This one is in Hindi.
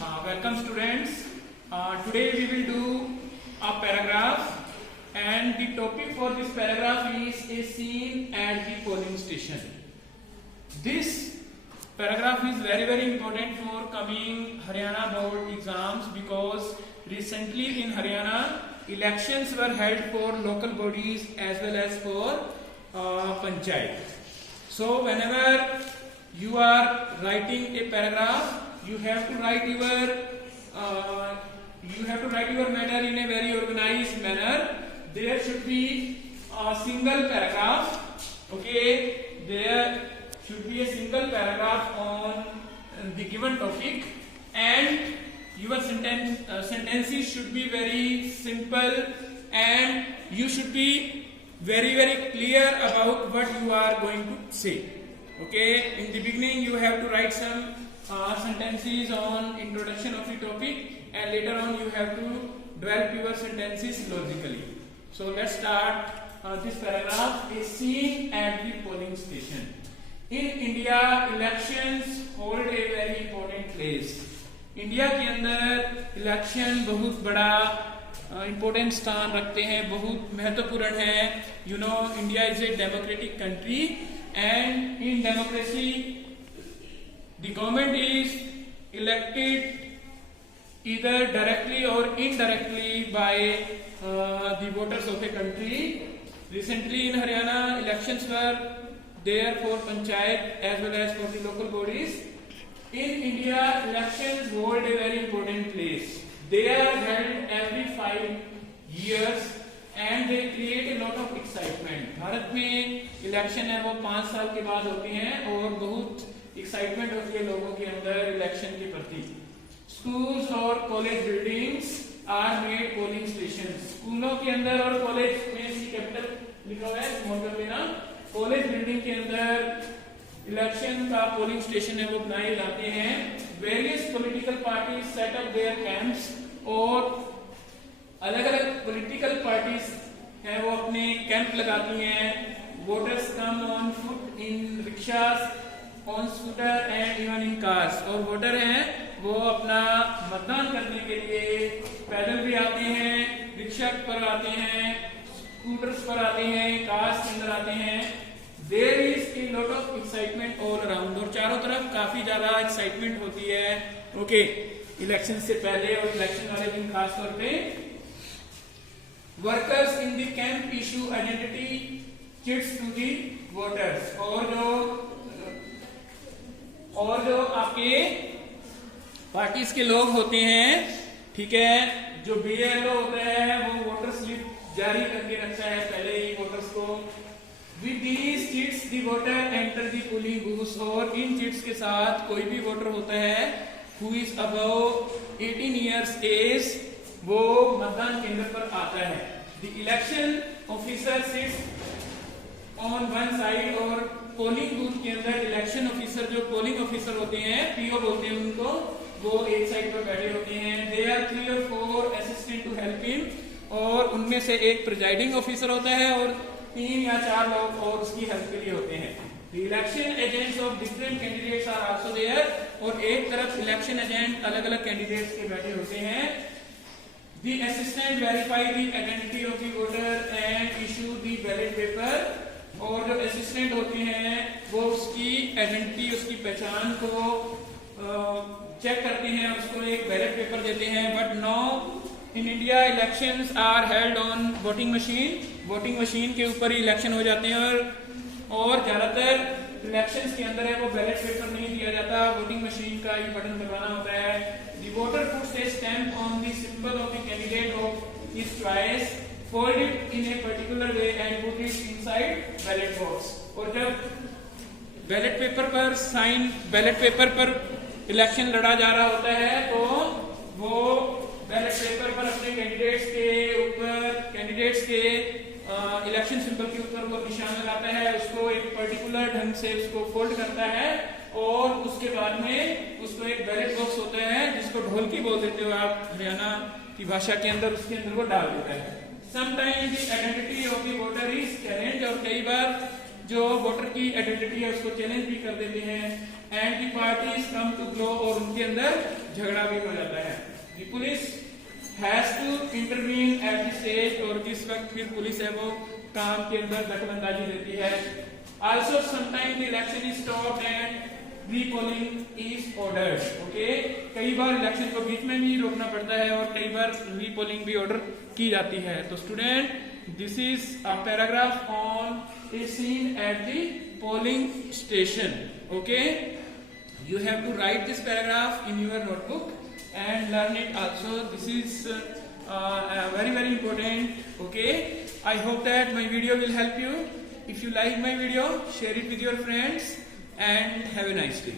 Welcome students. Today we will do a paragraph and the topic for this paragraph is a scene at the polling station. This paragraph is very important for coming Haryana board exams because recently in Haryana elections were held for local bodies as well as for panchayat. So whenever you are writing a paragraph, you have to write your matter in a very organized manner. There should be a single paragraph. Okay, there should be a single paragraph on the given topic, and your sentences should be very simple, and you should be very clear about what you are going to say. Okay, in the beginning you have to write some sentences on introduction of the topic, and later on you have to develop your sentences logically. So let's start this paragraph. A scene at the polling station. In India, elections hold a very important place. India के अंदर इलेक्शन बहुत बड़ा इम्पोर्टेंट स्थान रखते हैं, बहुत महत्वपूर्ण है. You know, India is a democratic country and in democracy the government is elected either directly or indirectly by the voters of a country. Recently in Haryana, elections were there for panchayat as well as for the local bodies. In India, elections hold a very important place. They are held every 5 years and they create a lot of excitement. Bharat में इलेक्शन है वो 5 साल के बाद होती हैं और बहुत एक्साइटमेंट होती है लोगों के अंदर इलेक्शन के प्रति. स्कूल्स और college buildings are made polling station. स्कूलों के अंदर और कॉलेज में सी कैपिटल लिखा हुआ है, नोट कर लेना. कॉलेज बिल्डिंग के अंदर इलेक्शन का पोलिंग स्टेशन है वो बनाए जाते हैं. Various political parties set up their camps, और अलग अलग पॉलिटिकल पार्टीज हैं वो अपने कैंप लगाती हैं. Voters come on foot, in rickshaws, on scooter and even in cars. और वोटर हैं वो अपना मतदान करने के लिए पैदल भी आते हैं, रिक्शा पर आते हैं, स्कूटर्स पर आते हैं, कार्स के अंदर आते हैं. There is a lot of excitement all around, और चारों तरफ काफी ज्यादा एक्साइटमेंट होती है. ओके, इलेक्शन से पहले और इलेक्शन वाले दिन खास तौर पे. Workers in the camp issue identity chits to the voters. और जो आपके पार्टीज के लोग होते हैं, ठीक है, जो बीएलओ होता है वो वोटर स्लिप जारी करके रखता है पहले ही वोटर्स को. With these chits the voter enter the polling booth. और इन चिट्स के साथ कोई भी वोटर होता है who is above 18 years age, वो मतदान केंद्र पर आता है. The election officer sits on one side, और पोलिंग बूथ के अंदर इलेक्शन ऑफिसर, जो पोलिंग ऑफिसर होते हैं, पीओ बोलते हैं उनको, वो एक साइड पर बैठे होते हैं. They are 3 or 4 assistant to help him, और उनमें से एक प्रिजाइडिंग ऑफिसर होता है और 3 या 4 लोग और उसकी हेल्प के लिए होते हैं. The election agents of different candidates are also there, और एक तरफ इलेक्शन एजेंट अलग अलग कैंडिडेट्स के बैठे होते हैं. The assistant verify the identity of the voter and issue the ballot paper. और जो असिस्टेंट होते हैं वो उसकी आइडेंटिटी, उसकी पहचान को चेक करते हैं, उसको एक बैलेट पेपर देते हैं. But now in India elections are held on voting machine. Voting machine के ऊपर ही इलेक्शन हो जाते हैं, और ज्यादातर इलेक्शंस के अंदर है वो बैलेट पेपर नहीं दिया जाता, वोटिंग मशीन का ही बटन दबाना होता है. The voter puts A stamp on the symbol of the candidate of his choice, fold it in a particular way and put it inside ballot box. और जब बैलेट पेपर पर इलेक्शन लड़ा जा रहा होता है तो वो बैलेट पेपर पर अपने कैंडिडेट्स के इलेक्शन सिंबल के ऊपर वो निशान लगाता है, उसको एक पर्टिकुलर ढंग से उसको फोल्ड करता है, और उसके बाद में उसको एक बैलेट बॉक्स होता है जिसको ढोलकी बोल देते हो आप हरियाणा की भाषा के अंदर, उसके अंदर वो डाल देता है. Sometimes the identity of the voter is challenged, और कई बार जो वोटर की आइडेंटिटी है उसको चैलेंज भी कर देते हैं. And the parties come to grow, और उनके अंदर झगड़ा भी हो जाता है। The police has to intervene at the stage, और जिस वक्त फिर पुलिस है वो काम के अंदर दखलंदाजी देती है। Also sometimes the election is stopped and repolling is ordered. Okay, कई बार इलेक्शन को बीच में भी रोकना पड़ता है और कई बार रीपोलिंग भी ऑर्डर की जाती है। तो student, this is a paragraph on a scene at the polling station. Okay, you have to write this paragraph in your notebook and learn it also. This is very important. Okay, I hope that my video will help you. If you like my video, share it with your friends and have a nice day.